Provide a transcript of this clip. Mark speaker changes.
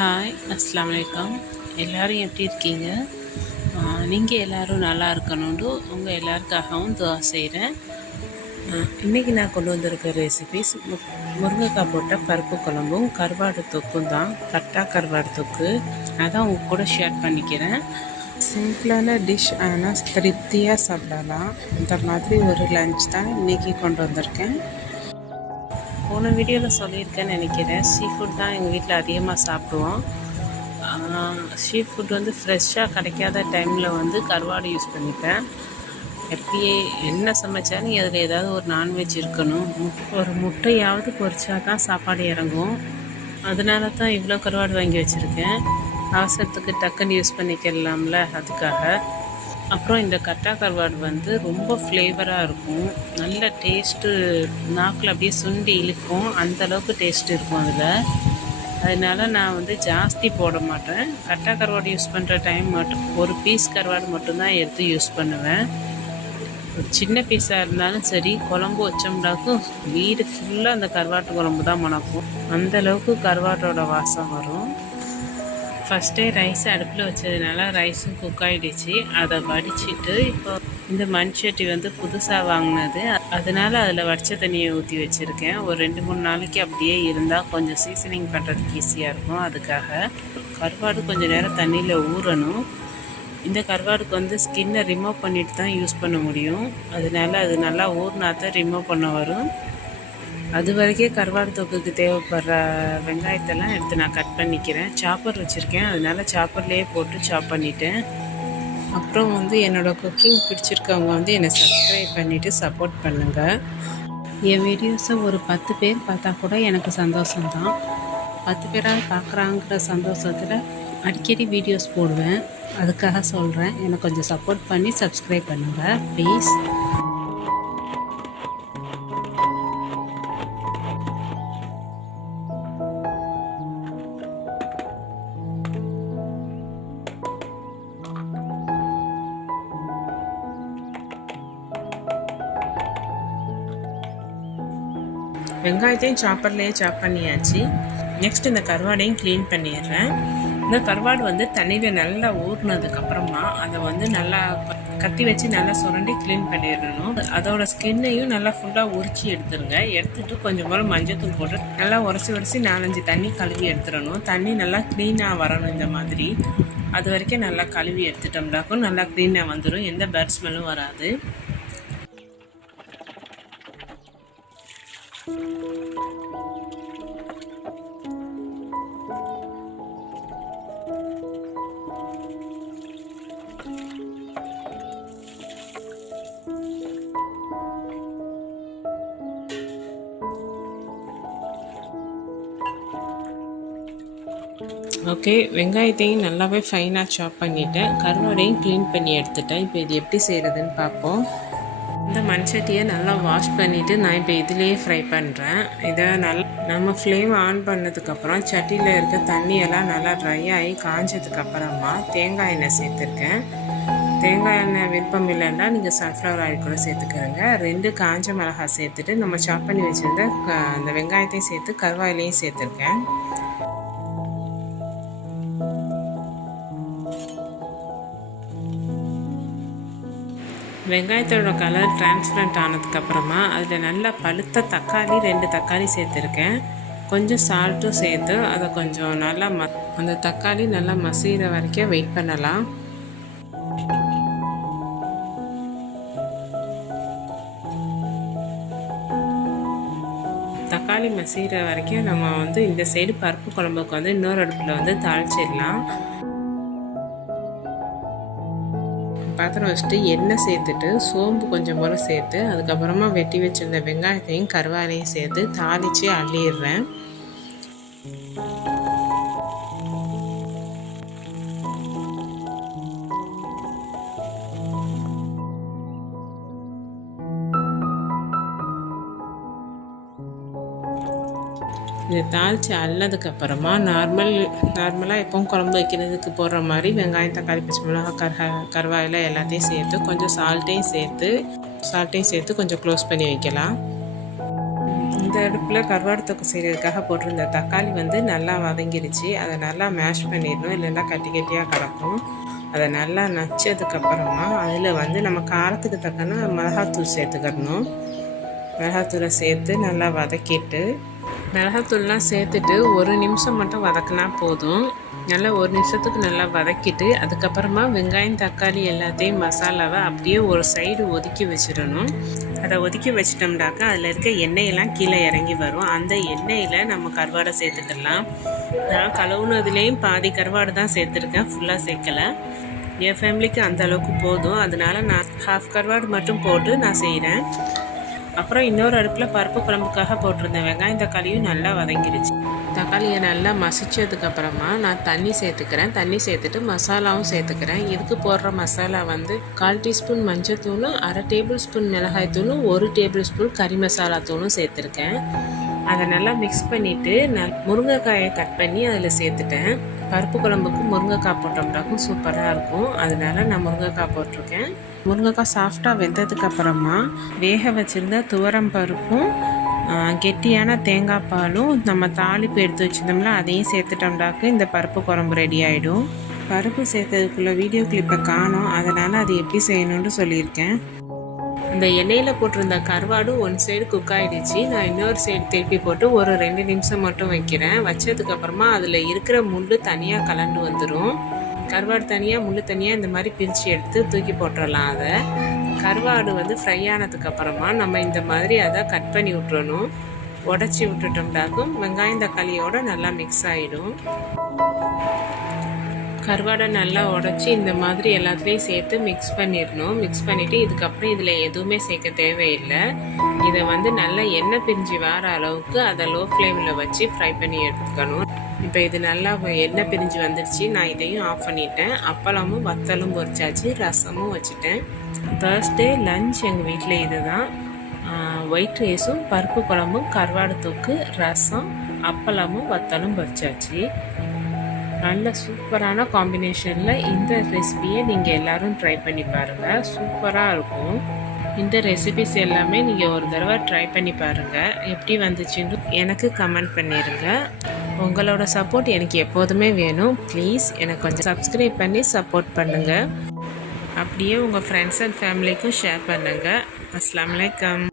Speaker 1: Hi அஸ்லாம் அலைக்கம் எல்லோரும் எப்படி இருக்கீங்க? நீங்கள் எல்லோரும் நல்லா இருக்கணும்னு உங்கள் எல்லாருக்காகவும் துவா செய்கிறேன் இன்றைக்கி நான் கொண்டு வந்திருக்க ரெசிபிஸ் முருங்கைக்காய் போட்ட பருப்பு குழம்பும் கருவாடு தொக்கும் தான். கட்டா கருவாடு தொக்கு. அதான் உங்கள் கூட ஷேர் பண்ணிக்கிறேன். சிம்பிளான டிஷ் ஆனால் திருப்தியாக சாப்பிடலாம். இந்த மாதிரி ஒரு லஞ்ச் தான் இன்றைக்கி கொண்டு வந்திருக்கேன். போன வீடியோவில் சொல்லியிருக்கேன்னு நினைக்கிறேன். சீ ஃபுட் தான் எங்கள் வீட்டில் அதிகமாக சாப்பிடுவோம். சீ ஃபுட் வந்து ஃப்ரெஷ்ஷாக கிடைக்காத டைமில் வந்து கருவாடு யூஸ் பண்ணிப்பேன். எப்பயே என்ன சமைச்சாலும் அதில் ஏதாவது ஒரு நான்வெஜ் இருக்கணும். ஒரு முட்டையாவது பொறிச்சா தான் சாப்பாடு இறங்கும். அதனால தான் இவ்வளோ கருவாடு வாங்கி வச்சுருக்கேன். அவசரத்துக்கு டக்குன்னு யூஸ் பண்ணிக்கலாம்ல அதுக்காக. அப்புறம் இந்த கட்டா கருவாடு வந்து ரொம்ப ஃப்ளேவராக இருக்கும். நல்ல டேஸ்ட்டு நாக்கில் அப்படியே சுண்டி இழுக்கும். அந்த அளவுக்கு டேஸ்ட் இருக்கும் அதில். அதனால் நான் வந்து ஜாஸ்தி போட மாட்டேன். கட்டா கருவாடு யூஸ் பண்ணுற டைம் மட்டும் ஒரு பீஸ் கருவாடு மட்டும்தான் எடுத்து யூஸ் பண்ணுவேன். ஒரு சின்ன பீஸாக இருந்தாலும் சரி குழம்பு வச்சோம்னாக்கும் வீடு ஃபுல்லாக அந்த கருவாட்டு குழம்பு தான் மணக்கும். அந்த அளவுக்கு கருவாட்டோட வாசம் வரும். ஃபஸ்ட்டே ரைஸ் அடுப்பில் வச்சதுனால ரைஸும் குக் ஆகிடுச்சு அதை வடிச்சிட்டு இப்போ இந்த மண் சட்டி வந்து புதுசாக வாங்கினது. அதனால் அதில் வடித்த தண்ணியை ஊற்றி வச்சுருக்கேன். ஒரு ரெண்டு மூணு நாளைக்கு அப்படியே இருந்தால் கொஞ்சம் சீசனிங் பண்ணுறதுக்கு ஈஸியாக இருக்கும். அதுக்காக கருவாடு கொஞ்சம் நேரம் தண்ணியில் ஊறணும். இந்த கருவாடுக்கு வந்து ஸ்கின்னை ரிமூவ் பண்ணிட்டு தான் யூஸ் பண்ண முடியும். அதனால அது நல்லா ஊறினா தான் ரிமூவ் பண்ண வரும். அது வரைக்கும் கருவாடு தொக்குக்கு தேவைப்படுற வெங்காயத்தெல்லாம் எடுத்து நான் கட் பண்ணிக்கிறேன். சாப்பர் வச்சுருக்கேன். அதனால சாப்பர்லேயே போட்டு சாப் பண்ணிட்டேன். அப்புறம் வந்து என்னோடய குக்கிங் பிடிச்சிருக்கவங்க வந்து என்னை சப்ஸ்கிரைப் பண்ணிவிட்டு சப்போர்ட் பண்ணுங்கள் என் வீடியோஸை ஒரு பத்து பேர் பார்த்தா கூட எனக்கு சந்தோஷம்தான். பத்து பேராக பார்க்குறாங்கிற சந்தோஷத்தில் அடிக்கடி வீடியோஸ் போடுவேன். அதுக்காக சொல்கிறேன் எனக்கு கொஞ்சம் சப்போர்ட் பண்ணி சப்ஸ்கிரைப் பண்ணுங்கள் ப்ளீஸ் வெங்காயத்தையும் சாப்பர்லேயே சாப் பண்ணியாச்சு. நெக்ஸ்ட் இந்த கருவாடையும் க்ளீன் பண்ணிடுறேன். இந்த கருவாடு வந்து தண்ணியில் நல்லா ஊறினதுக்கப்புறமா அதை வந்து நல்லா கத்தி வச்சு நல்லா சுரண்டி க்ளீன் பண்ணிடணும். அதோட ஸ்கின்னையும் நல்லா ஃபுல்லாக உரிச்சி எடுத்துருங்க. எடுத்துட்டு கொஞ்சம் போல் மஞ்சத்தூள் போட்டு நல்லா உரசி உரசி நாலஞ்சு தண்ணி கழுவி எடுத்துடணும். தண்ணி நல்லா க்ளீனாக வரணும் இந்த மாதிரி. அது வரைக்கும் நல்லா கழுவி எடுத்துட்டோம்னாக்கும் நல்லா க்ளீனாக வந்துடும் எந்த பேட் ஸ்மெல்லும் வராது. ஓகே வெங்காயத்தையும் நல்லாவே ஃபைனாக சாப் பண்ணிவிட்டேன் கருவாடையும் க்ளீன் பண்ணி எடுத்துட்டேன். இப்போ இது எப்படி செய்கிறதுன்னு பார்ப்போம். இந்த மண்சட்டியை நல்லா வாஷ் பண்ணிவிட்டு நான் இப்போ இதுலேயே ஃப்ரை பண்ணுறேன் இதை நல் நம்ம ஃப்ளேம் ஆன் பண்ணதுக்கப்புறம் சட்டியில் இருக்க தண்ணியெல்லாம் நல்லா ட்ரை ஆகி காஞ்சதுக்கப்புறமா தேங்காய் எண்ணெய் சேர்த்துருக்கேன். தேங்காய் எண்ணெய் விருப்பம் இல்லைன்னா நீங்கள் சன்ஃப்ளவர் ஆயில் கூட சேர்த்துக்கிறங்க ரெண்டு காஞ்ச மிளகாய் சேர்த்துட்டு நம்ம சாப் பண்ணி வச்சுருந்த அந்த வெங்காயத்தையும் சேர்த்து கருவாயிலையும் சேர்த்துருக்கேன். வெங்காயத்தோட கலர் டிரான்ஸ்பரண்ட் ஆனதுக்கப்புறமா அதில் நல்லா பழுத்த தக்காளி ரெண்டு தக்காளி சேர்த்துருக்கேன். கொஞ்சம் சால்ட்டும் சேர்த்து அதை கொஞ்சம் நல்லா ம அந்த தக்காளி நல்லா மசிகிற வரைக்கும் வெயிட் பண்ணலாம். தக்காளி மசிகிற வரைக்கும் நம்ம வந்து இந்த சைடு பருப்பு குழம்புக்கு வந்து இன்னொரு அடுப்பில் வந்து தாளிச்சிடலாம். பாத்திரம் வச்சுட்டு எண்ணெய் சேர்த்துட்டு சோம்பு கொஞ்சம் போல் சேர்த்து அதுக்கப்புறமா வெட்டி வச்சுருந்த வெங்காயத்தையும் கருவாலையும் சேர்த்து தாளித்து அள்ளிடுறேன். இதை தாளித்து அள்ளதுக்கப்புறமா நார்மல் நார்மலாக எப்பவும் குழம்பு வைக்கிறதுக்கு போடுற மாதிரி வெங்காயம் தக்காளி பச்சை மிளகா கருக கருவாயில் எல்லாத்தையும் சேர்த்து கொஞ்சம் சால்ட்டையும் சேர்த்து சால்ட்டையும் சேர்த்து கொஞ்சம் க்ளோஸ் பண்ணி வைக்கலாம். இந்த அடுப்பில் கருவாடு தொக்கு செய்கிறதுக்காக போட்டிருந்த தக்காளி வந்து நல்லா வதங்கிருச்சு. அதை நல்லா மேஷ் பண்ணிடணும். இல்லைன்னா கட்டி கட்டியாக கிடக்கும். அதை நல்லா நச்சதுக்கப்புறமா அதில் வந்து நம்ம காரத்துக்கு தக்கன மிளகாத்தூள் சேர்த்துக்கிறணும் மிளகாத்தூளை சேர்த்து நல்லா வதக்கிட்டு மிளகாத்தூள்லாம் சேர்த்துட்டு ஒரு நிமிஷம் மட்டும் வதக்கினா போதும். நல்லா ஒரு நிமிஷத்துக்கு நல்லா வதக்கிட்டு அதுக்கப்புறமா வெங்காயம் தக்காளி எல்லாத்தையும் மசாலாவை அப்படியே ஒரு சைடு ஒதுக்கி வச்சிடணும். அதை ஒதுக்கி வச்சிட்டோம்னாக்கா அதில் இருக்க எண்ணெயெல்லாம் கீழே இறங்கி வரும். அந்த எண்ணெயில் நம்ம கருவாடை சேர்த்துக்கலாம். நான் கழுவுனதுலேயும் பாதி கருவாடு தான் சேர்த்துருக்கேன். ஃபுல்லாக சேர்க்கலை. என் ஃபேமிலிக்கு அந்த அளவுக்கு போதும். அதனால நான் ஹாஃப் கருவாடு மட்டும் போட்டு நான் செய்கிறேன் அப்புறம் இன்னொரு அடுப்பில் பருப்பு குழம்புக்காக போட்டிருந்தேன். வெங்காயம் தக்காளியும் நல்லா வதங்கிருச்சு. தக்காளியை நல்லா மசிச்சதுக்கப்புறமா நான் தண்ணி சேர்த்துக்கிறேன். தண்ணி சேர்த்துட்டு மசாலாவும் சேர்த்துக்கிறேன். இதுக்கு போடுற மசாலா வந்து கால் டீஸ்பூன் மஞ்சள் அரை டேபிள் ஸ்பூன் மிளகாய் தூளும் ஒரு டேபிள் ஸ்பூன் கறி மசாலா தூளும் சேர்த்துருக்கேன். அதை நல்லா மிக்ஸ் பண்ணிவிட்டு நான் முருங்கைக்காயை கட் பண்ணி அதில் சேர்த்துட்டேன். பருப்பு குழம்புக்கும் முருங்கைக்காய் போட்டோம்னாக்கும் சூப்பராக இருக்கும். அதனால நான் முருங்கைக்காய் போட்டிருக்கேன். முருங்கைக்காய் சாஃப்டாக வெந்ததுக்கு அப்புறமா வேக வச்சுருந்த துவரம் பருப்பும் கெட்டியான தேங்காய் பாலும் நம்ம தாளிப்பு எடுத்து வச்சிருந்தோம்ல அதையும் சேர்த்துட்டோம்டாக்கு இந்த பருப்பு குழம்பு ரெடி ஆகிடும் பருப்பு சேர்த்ததுக்குள்ளே வீடியோ கிளிப்பை காணும். அதனால் அது எப்படி செய்யணும்னு சொல்லியிருக்கேன். இந்த எண்ணெயில் போட்டிருந்த கருவாடு ஒன் சைடு குக் ஆகிடுச்சு நான் இன்னொரு சைடு திருப்பி போட்டு ஒரு ரெண்டு நிமிஷம் மட்டும் வைக்கிறேன். வச்சதுக்கப்புறமா அதில் இருக்கிற முள்ளு தனியாக கலண்டு வந்துடும் கருவாடு தனியாக முள்ளு தனியாக இந்த மாதிரி பிரித்து எடுத்து தூக்கி போட்டுடலாம் அதை. கருவாடு வந்து ஃப்ரை ஆனதுக்கப்புறமா நம்ம இந்த மாதிரி அதை கட் பண்ணி விட்டுறணும். உடச்சி விட்டுட்டோம்னாக்கும் வெங்காயம் தக்காளியோட நல்லா மிக்ஸ் ஆகிடும் கருவாடை நல்லா உடச்சி இந்த மாதிரி எல்லாத்துலேயும் சேர்த்து மிக்ஸ் பண்ணிடணும். மிக்ஸ் பண்ணிவிட்டு இதுக்கப்புறம் இதில் எதுவுமே சேர்க்க தேவையில்லை. இதை வந்து நல்லா எண்ணெய் பிரிஞ்சு வர அளவுக்கு அதை லோ ஃப்ளேமில் வச்சு ஃப்ரை பண்ணி எடுத்துக்கணும். இப்போ இது நல்லா எண்ணெய் பிரிஞ்சு வந்துடுச்சு. நான் இதையும் ஆஃப் பண்ணிட்டேன். அப்பளமும் வத்தலும் பொரிச்சாச்சு. ரசமும் வச்சுட்டேன். தேர்ஸ்டே லஞ்ச் எங்கள் வீட்டில் இதுதான். ஒயிட் ரைஸும் பருப்பு குழம்பும் கருவாடு தொக்கு ரசம் அப்பளமும் வத்தலும் பொரிச்சாச்சு. நல்ல சூப்பரான காம்பினேஷனில் இந்த ரெசிபியை நீங்கள் எல்லோரும் ட்ரை பண்ணி பாருங்கள் சூப்பராக இருக்கும். இந்த ரெசிபிஸ் எல்லாமே நீங்கள் ஒரு தடவை ட்ரை பண்ணி பாருங்கள் எப்படி வந்துச்சுன்னு எனக்கு கமெண்ட் பண்ணிடுங்க உங்களோட சப்போர்ட் எனக்கு எப்போதுமே வேணும். ப்ளீஸ் எனக்கு கொஞ்சம் சப்ஸ்கிரைப் பண்ணி சப்போர்ட் பண்ணுங்கள் அப்படியே உங்கள் ஃப்ரெண்ட்ஸ் அண்ட் ஃபேமிலிக்கும் ஷேர் பண்ணுங்கள் அஸ்லாம் வலைக்கம்